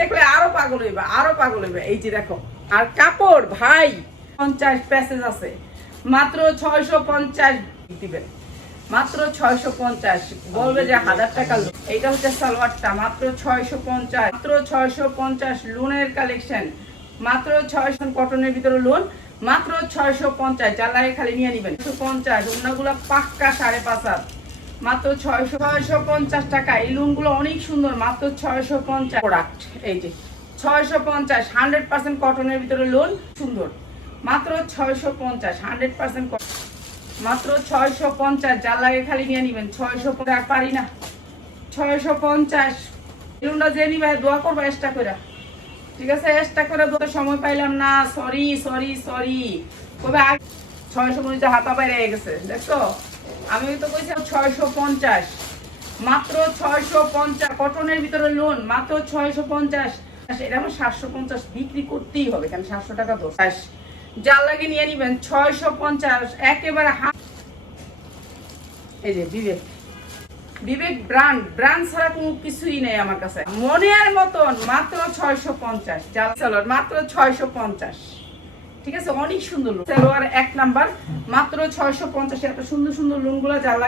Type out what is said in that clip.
দেখলে আরও পাগল হইবে, আরও পাগল হইবে। এই যে দেখো, আর কাপড়, ভাই, পঞ্চাশ প্যাসেজ আছে। মাত্র ছয়শো পঞ্চাশ দিবেন। মাত্র ছয়শো পঞ্চাশ। বলবে যে হাজার টাকা। এইটা হচ্ছে সালোয়ারটা, মাত্র ছয়শো পঞ্চাশ। মাত্র ছয়শো পঞ্চাশ লোনের কালেকশন মাত্র ছয়শো কটনের ভিতরে লোন, মাত্র ছয়শো পঞ্চাশ। জ্বালায় খালি নিয়ে নিবেন। ছয়শো পঞ্চাশ, অন্যগুলো পাক্কা সাড়ে পাঁচ হাত। মাত্র ছয়শো ছয়শো পঞ্চাশ টাকা। এই লোনগুলো অনেক সুন্দর, মাত্র ছয়শো পঞ্চাশ। প্রোডাক্ট এই যে, ছয়শো পঞ্চাশ হান্ড্রেড পার্সেন্ট কটনের ভিতরে লোন সুন্দর। মাত্র ছয়শো পঞ্চাশ হান্ড্রেড পার্সেন্ট মাত্র ছয়শো পঞ্চাশ, যার লাগে খালি নিয়ে নিবেন। ছয়শো আর পারি না। ছয়শো পঞ্চাশ। লোনটা যে নিবে, দোয়া করব এক্সট্রা করে। ঠিক আছে? এক্সট্রা করে সময় পাইলাম না। সরি সরি সরি কবে আগে ছয়শো পঞ্চাশ হাতা বাইরে গেছে, দেখছ? আমি তো কইছি ছয়শো পঞ্চাশ। মাত্র ছয়শো পঞ্চাশ, কটনের ভিতরে লোন মাত্র ছয়শো পঞ্চাশ। এটা আমার সাতশো পঞ্চাশ বিক্রি করতেই হবে সাতশো টাকা যার লাগে নিয়ে নিবেন, ছয়শো পঞ্চাশ, একেবারে হাত এই যে বিবেক। বিবেক ব্র্যান্ড ব্র্যান্ড ছাড়া কোনো কিছুই নেই আমার কাছে। মনের মতন মাত্র ছয়শো পঞ্চাশ মাত্র ছয়শো পঞ্চাশ। ঠিক আছে? অনেক সুন্দর লোন সালোয়ার এক নাম্বার। মাত্র ছয়শো পঞ্চাশে। এত সুন্দর সুন্দর লোনগুলো যা লাগে